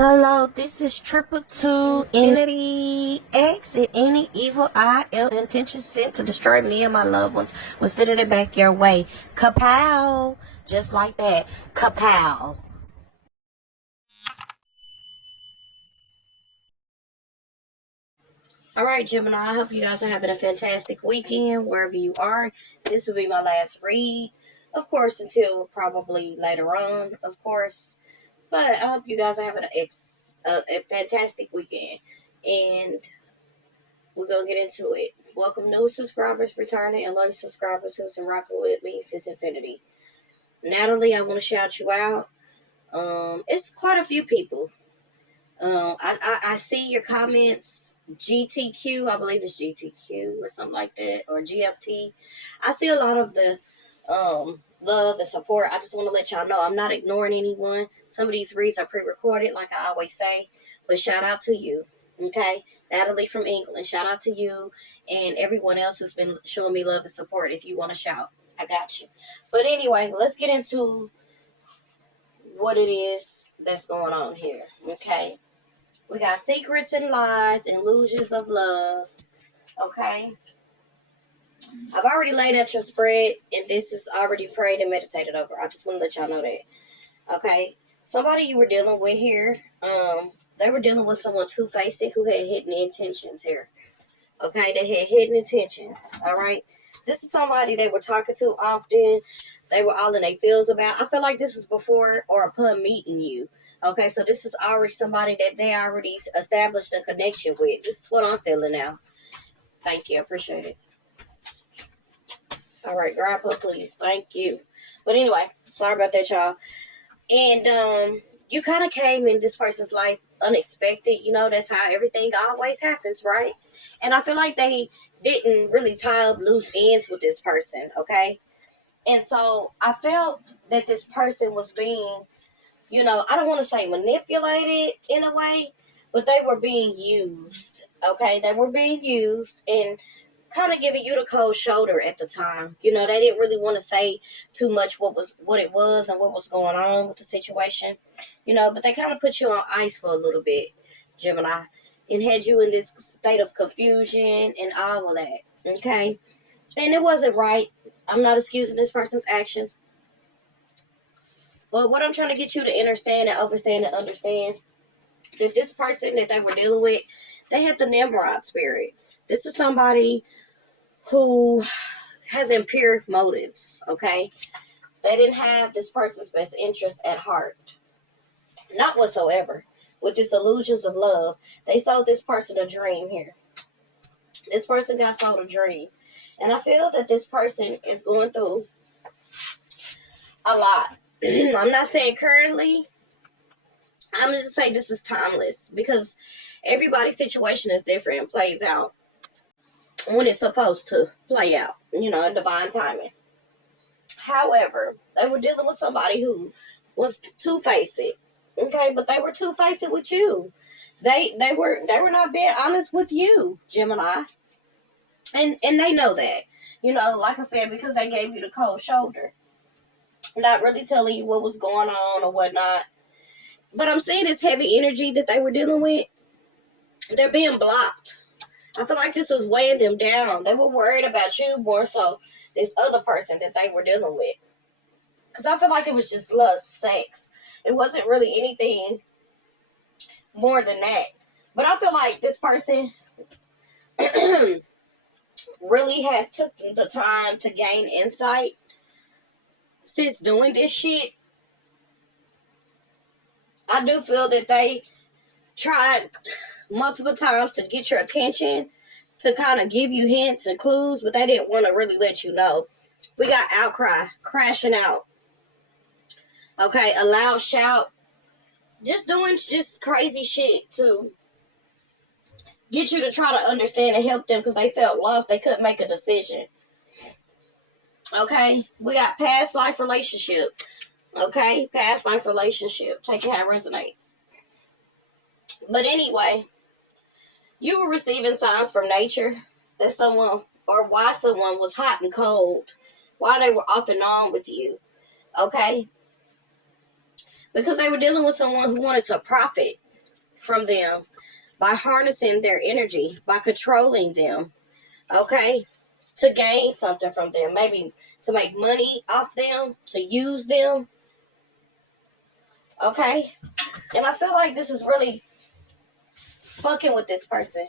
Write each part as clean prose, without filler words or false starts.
Hello, this is Triple Two Infinity. Exit any evil eye, ill intention sent to destroy me and my loved ones. Will send it back your way. Kapow! Just like that. Kapow! Alright, Gemini, I hope you guys are having a fantastic weekend wherever you are. This will be my last read. Of course, until probably later on, of course. But I hope you guys are having a fantastic weekend. And we're going to get into it. Welcome new subscribers returning and loyal subscribers who's been rocking with me since infinity. Natalie, I want to shout you out. It's quite a few people. I see your comments. GTQ, I believe it's GTQ or something like that, or GFT. I see a lot of the love and support. I just want to let y'all know I'm not ignoring anyone. Some of these reads are pre-recorded, like I always say, but shout out to you, okay? Natalie from England, shout out to you and everyone else who's been showing me love and support. If you want to shout, I got you. But anyway, let's get into what it is that's going on here, okay? We got secrets and lies, illusions of love, okay? I've already laid out your spread, and this is already prayed and meditated over. I just want to let y'all know that, okay? Somebody you were dealing with here, they were dealing with someone two-faced who had hidden intentions here, okay? They had hidden intentions, all right? This is somebody they were talking to often. They were all in their feels about. I feel like this is before or upon meeting you. Okay, so this is already somebody that they already established a connection with. This is what I'm feeling now. Thank you. I appreciate it. All right, grab up, please. Thank you. But anyway, sorry about that, y'all. And you kind of came in this person's life unexpected. You know, that's how everything always happens, right? And I feel like they didn't really tie up loose ends with this person, okay? And so I felt that this person was being, you know, I don't want to say manipulated in a way, but they were being used. Okay, they were being used and kind of giving you the cold shoulder at the time. You know, they didn't really want to say too much what it was and what was going on with the situation. You know, but they kind of put you on ice for a little bit, Gemini, and had you in this state of confusion and all of that. Okay, and it wasn't right. I'm not excusing this person's actions. But what I'm trying to get you to understand and understand that this person that they were dealing with, they had the Nimrod spirit. This is somebody who has impure motives, okay? They didn't have this person's best interest at heart. Not whatsoever. With this illusions of love, they sold this person a dream here. This person got sold a dream. And I feel that this person is going through a lot. I'm not saying currently. I'm just saying this is timeless because everybody's situation is different and plays out when it's supposed to play out, you know, in divine timing. However, they were dealing with somebody who was two-faced, okay, but they were two-faced with you. They were not being honest with you, Gemini, and they know that, you know, like I said, because they gave you the cold shoulder, not really telling you what was going on or whatnot. But I'm seeing this heavy energy that they were dealing with. They're being blocked. I feel like this was weighing them down. They were worried about you more so this other person that they were dealing with. Because I feel like it was just lust, sex. It wasn't really anything more than that. But I feel like this person really has took the time to gain insight since doing this shit. I do feel that they tried multiple times to get your attention, to kind of give you hints and clues, but they didn't want to really let you know. We got outcry, crashing out. Okay, a loud shout, just doing just crazy shit to get you to try to understand and help them because they felt lost. They couldn't make a decision. Okay, we got past life relationship. Okay, past life relationship. Take it how it resonates. But anyway, you were receiving signs from nature that someone or why someone was hot and cold, why they were off and on with you, okay? Because they were dealing with someone who wanted to profit, from them by harnessing their energy, by controlling them, okay, to gain something from them, maybe to make money off them, to use them, okay? And I feel like this is really fucking with this person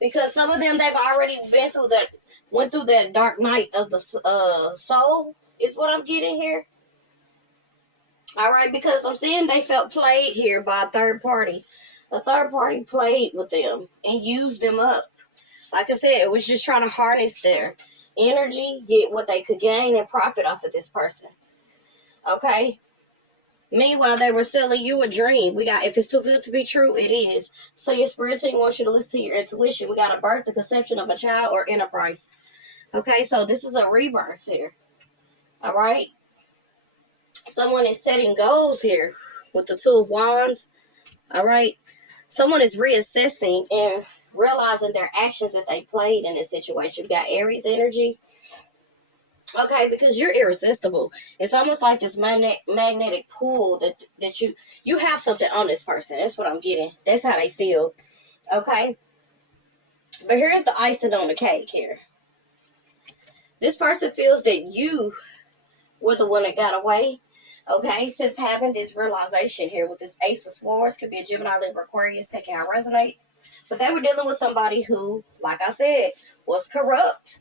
because some of them, they've already went through that dark night of the soul, is what I'm getting here. All right, because I'm seeing they felt played here by a third party. A third party played with them and used them up. Like I said, it was just trying to harness their energy, get what they could gain and profit off of this person. Okay? Meanwhile, they were selling you a dream. We got, if it's too good to be true, it is. So your spirit team wants you to listen to your intuition. We got a birth, the conception of a child, or enterprise. Okay, so this is a rebirth here. All right? Someone is setting goals here with the Two of Wands. All right? Someone is reassessing and realizing their actions that they played in this situation. We got Aries energy. Okay, because you're irresistible. It's almost like this magnetic pull that you have something on this person. That's what I'm getting. That's how they feel. Okay? But here's the icing on the cake here. This person feels that you were the one that got away. Okay, since having this realization here with this Ace of Swords, could be a Gemini, Libra, Aquarius, taking how it resonates. But they were dealing with somebody who, like I said, was corrupt.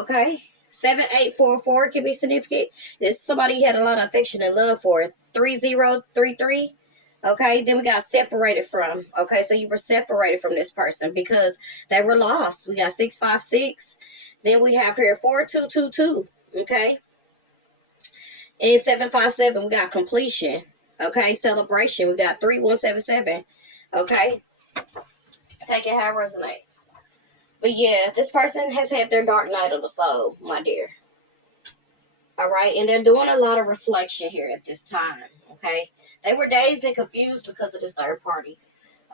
Okay, 7844 can be significant. This somebody you had a lot of affection and love for. 3033. Okay, then we got separated from. Okay, so you were separated from this person because they were lost. We got 656. Then we have here 4222. Okay. And 757, we got completion. Okay, celebration. We got 3177. Okay, take it how it resonates. But yeah, this person has had their dark night of the soul, my dear. All right, and they're doing a lot of reflection here at this time. Okay, they were dazed and confused because of this third party.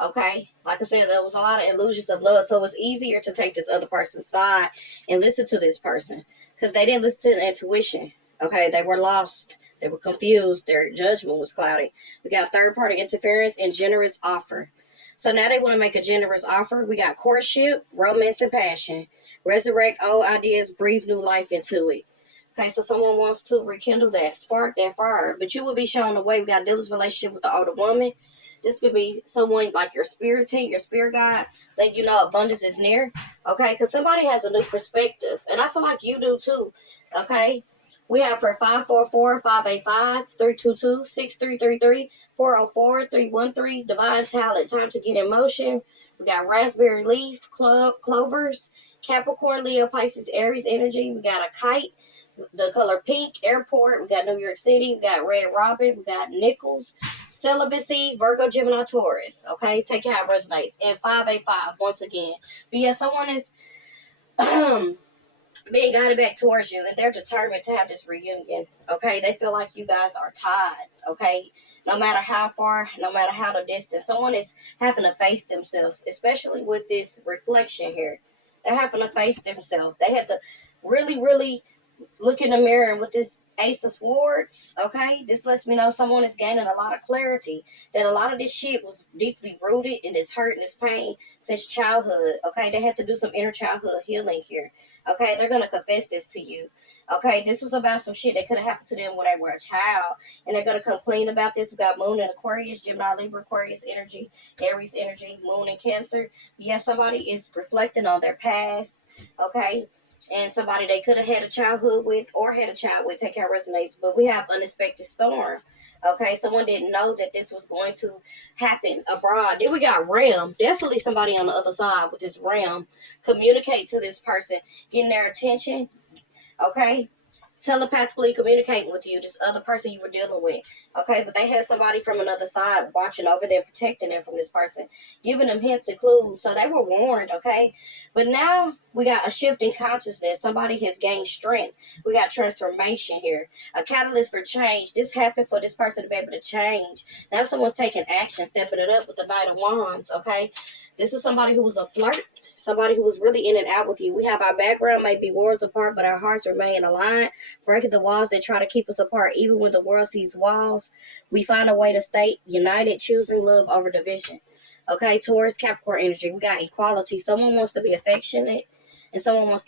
Okay, like I said, there was a lot of illusions of love, so it's easier to take this other person's side and listen to this person because they didn't listen to the intuition. Okay, they were lost. They were confused. Their judgment was cloudy. We got third party interference and generous offer. So now they want to make a generous offer. We got courtship, romance, and passion. Resurrect old ideas, breathe new life into it. Okay, so someone wants to rekindle that, spark that fire. But you will be shown the way. We got Dylan's relationship with the older woman. This could be someone like your spirit team, your spirit guide, letting you know abundance is near. Okay, because somebody has a new perspective. And I feel like you do too. Okay. We have for 544 585 322 6333 404 313 Divine Talent. Time to get in motion. We got Raspberry Leaf, Clovers, Capricorn, Leo, Pisces, Aries energy. We got a kite, the color pink, airport. We got New York City. We got Red Robin. We got Nichols, celibacy, Virgo, Gemini, Taurus. Okay, take it how it resonates. And 585 once again. But yeah, someone is being guided back towards you, and they're determined to have this reunion. Okay, they feel like you guys are tied. Okay, no matter how far, no matter how the distance, someone is having to face themselves, especially with this reflection here. They're having to face themselves. They have to really, really look in the mirror, and with this Ace of Swords, okay, this lets me know someone is gaining a lot of clarity, that a lot of this shit was deeply rooted in this hurt and this pain since childhood. Okay, they had to do some inner childhood healing here. Okay, they're going to confess this to you. Okay, this was about some shit that could have happened to them when they were a child, and they're going to complain about this. We got Moon in Aquarius, Gemini, Libra, Aquarius energy, Aries energy, Moon in Cancer. Yes, somebody is reflecting on their past. Okay, and somebody they could have had a childhood with or had a child with, take care resonates. But we have unexpected storm. Okay, someone didn't know that this was going to happen abroad. Then we got realm. Definitely somebody on the other side with this realm. Communicate to this person, getting their attention. Okay, telepathically communicating with you, this other person you were dealing with. Okay, but they had somebody from another side watching over them, protecting them from this person, giving them hints and clues. So they were warned. Okay, but now we got a shift in consciousness. Somebody has gained strength. We got transformation here, a catalyst for change. This happened for this person to be able to change. Now someone's taking action, stepping it up with the Knight of Wands. Okay, this is somebody who was a flirt, somebody who was really in and out with you. We have our background may be worlds apart, but our hearts remain aligned, breaking the walls that try to keep us apart. Even when the world sees walls, we find a way to stay united, choosing love over division. Okay, Taurus, Capricorn energy. We got equality. Someone wants to be affectionate, and someone wants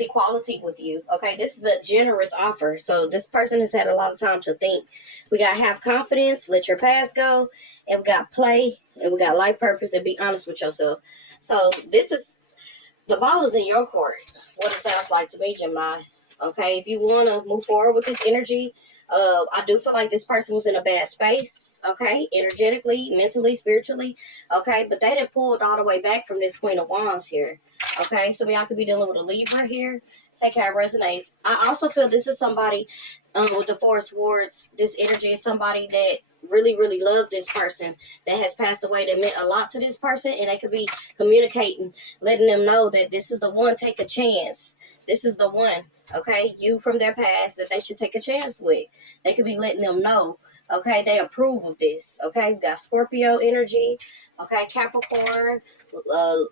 equality with you. Okay, this is a generous offer. So this person has had a lot of time to think. We got have confidence, let your past go, and we got play, and we got life purpose, and be honest with yourself. So this is the ball is in your court. What it sounds like to me, Gemini. Okay, if you want to move forward with this energy, I do feel like this person was in a bad space. Okay, energetically, mentally, spiritually. Okay, but they didn't pull it all the way back from this Queen of Wands here. Okay, so y'all could be dealing with a Libra here. Take how it resonates. I also feel this is somebody with the Four of Swords. This energy is somebody that really, really love this person that has passed away that meant a lot to this person, and they could be communicating, letting them know that this is the one, take a chance. This is the one, okay? You from their past that they should take a chance with. They could be letting them know, okay? They approve of this, okay? We got Scorpio energy, okay? Capricorn,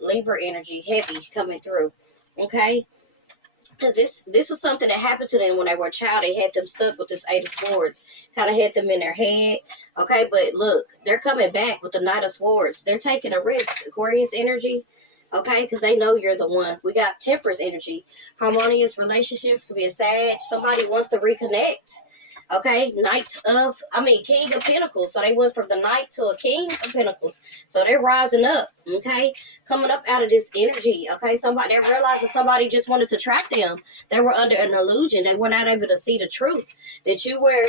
Libra energy, heavy coming through, okay? Because this is something that happened to them when they were a child. They had them stuck with this Eight of Swords. Kind of had them in their head. Okay, but look, they're coming back with the Knight of Swords. They're taking a risk. Aquarius energy. Okay, because they know you're the one. We got Temperance energy. Harmonious relationships could be a Sag. Somebody wants to reconnect. Okay, King of Pentacles. So they went from the Knight to a King of Pentacles. So they're rising up. Okay, coming up out of this energy. Okay, they realized that somebody just wanted to trap them. They were under an illusion. They were not able to see the truth that you were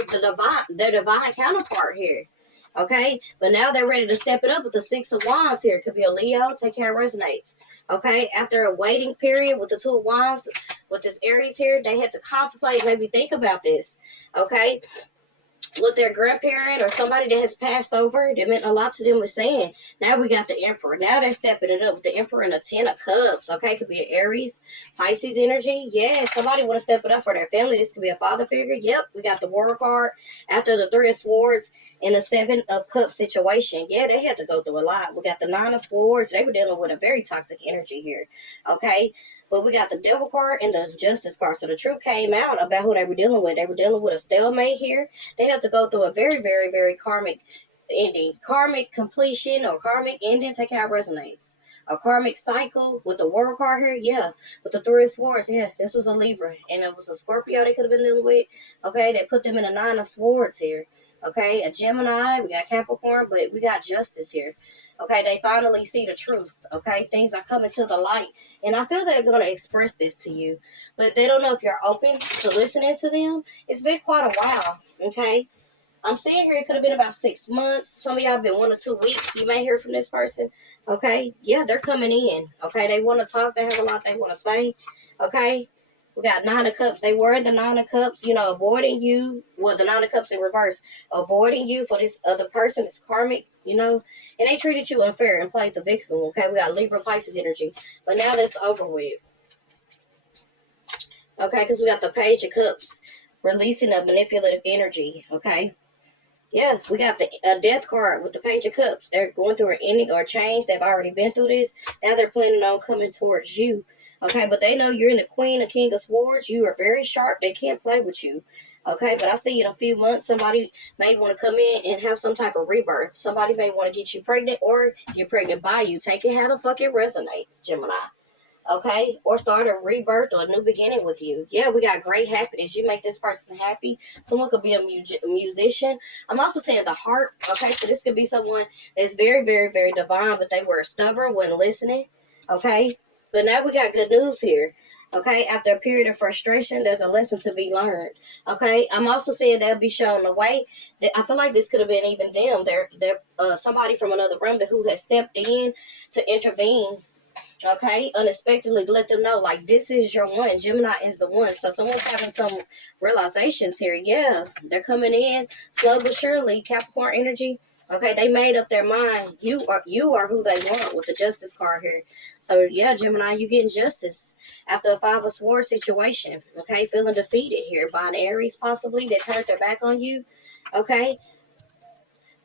their divine counterpart here. Okay, but now they're ready to step it up with the Six of Wands here. It could be a Leo. Take care, resonates. Okay, after a waiting period with the Two of Wands, with this Aries here, they had to contemplate, maybe think about this. Okay, what their grandparent or somebody that has passed over that meant a lot to them was saying. Now we got the Emperor. Now they're stepping it up with the Emperor and the Ten of Cups. Okay, could be an Aries, Pisces energy. Yeah, somebody want to step it up for their family. This could be a father figure. Yep, we got the World card after the Three of Swords and the Seven of Cups situation. Yeah, they had to go through a lot. We got the Nine of Swords. They were dealing with a very toxic energy here. Okay, but we got the Devil card and the Justice card. So the truth came out about who they were dealing with. They were dealing with a stalemate here. They have to go through a very, very, very karmic ending. Karmic completion or karmic ending. Take how it resonates. A karmic cycle with the World card here. Yeah. With the Three of Swords. Yeah. This was a Libra. And it was a Scorpio they could have been dealing with. Okay. They put them in a Nine of Swords here. Okay. A Gemini. We got Capricorn. But we got Justice here. Okay, they finally see the truth. Okay, things are coming to the light. And I feel they're going to express this to you. But they don't know if you're open to listening to them. It's been quite a while. Okay, I'm seeing here it could have been about 6 months. Some of y'all been 1 or 2 weeks. You may hear from this person. Okay, yeah, they're coming in. Okay, they want to talk. They have a lot they want to say. Okay, we got Nine of Cups. They were the Nine of Cups, avoiding you. Well, the Nine of Cups in reverse. Avoiding you for this other person. It's karmic, and they treated you unfair and played the victim. Okay, we got Libra, Pisces energy. But now that's over with. Okay, because we got the Page of Cups. Releasing of manipulative energy. Okay. Yeah, we got the Death card with the Page of Cups. They're going through an ending or change. They've already been through this. Now they're planning on coming towards you. Okay, but they know you're in the Queen of King of Swords. You are very sharp. They can't play with you. Okay, but I see in a few months somebody may want to come in and have some type of rebirth. Somebody may want to get you pregnant or get pregnant by you. Take it how the fuck it resonates, Gemini. Okay, or start a rebirth or a new beginning with you. Yeah, we got great happiness. You make this person happy. Someone could be a musician. I'm also saying the heart. Okay, so this could be someone that's very, very, very divine, but they were stubborn when listening. Okay, but now we got good news here. Okay, after a period of frustration, there's a lesson to be learned. Okay, I'm also saying they'll be shown the way. That I feel like this could have been even them. They're somebody from another realm who has stepped in to intervene. Okay, unexpectedly let them know, like, this is your one. Gemini is the one. So someone's having some realizations here. Yeah, they're coming in slow but surely. Capricorn energy. Okay, they made up their mind. You are who they want with the Justice card here. So yeah, Gemini, you getting justice after a Five of Swords situation. Okay, feeling defeated here by an Aries possibly. They turned their back on you. Okay,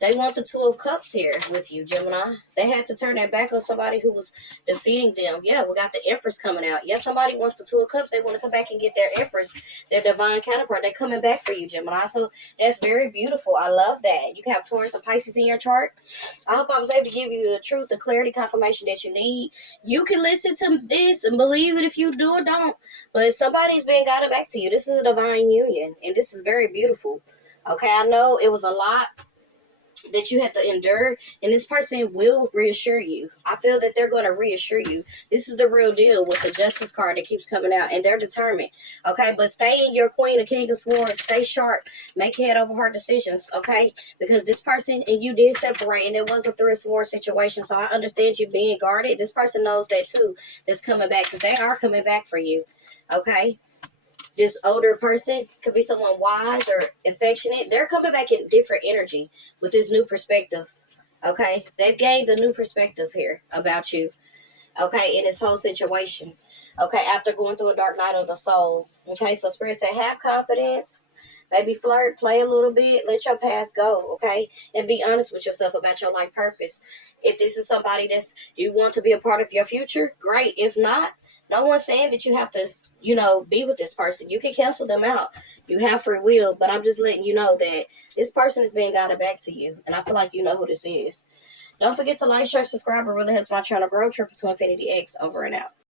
They want the Two of Cups here with you, Gemini. They had to turn their back on somebody who was defeating them. Yeah, we got the Empress coming out. Yeah, somebody wants the Two of Cups. They want to come back and get their Empress, their divine counterpart. They're coming back for you, Gemini. So that's very beautiful. I love that. You can have Taurus and Pisces in your chart. I hope I was able to give you the truth, the clarity, confirmation that you need. You can listen to this and believe it if you do or don't. But somebody's being guided back to you. This is a divine union, and this is very beautiful. Okay, I know it was a lot that you have to endure, and this person will reassure you. I feel that they're going to reassure you. This is the real deal with the Justice card that keeps coming out, and they're determined. Okay, but stay in your Queen or King of Swords. Stay sharp. Make head over heart decisions. Okay, because this person and you did separate, and it was a Three of Swords situation. So I understand you being guarded. This person knows that too. That's coming back, because they are coming back for you. Okay. This older person could be someone wise or affectionate. They're coming back in different energy with this new perspective. Okay, they've gained a new perspective here about you. Okay, in this whole situation. Okay, after going through a dark night of the soul. Okay, so Spirit said, have confidence. Maybe flirt, play a little bit, let your past go, okay? And be honest with yourself about your life purpose. If this is somebody that's you want to be a part of your future, great. If not, no one's saying that you have to, be with this person. You can cancel them out. You have free will, but I'm just letting you know that this person is being guided back to you. And I feel like you know who this is. Don't forget to like, share, subscribe. It really helps my channel grow. Triple to Infinity X, over and out.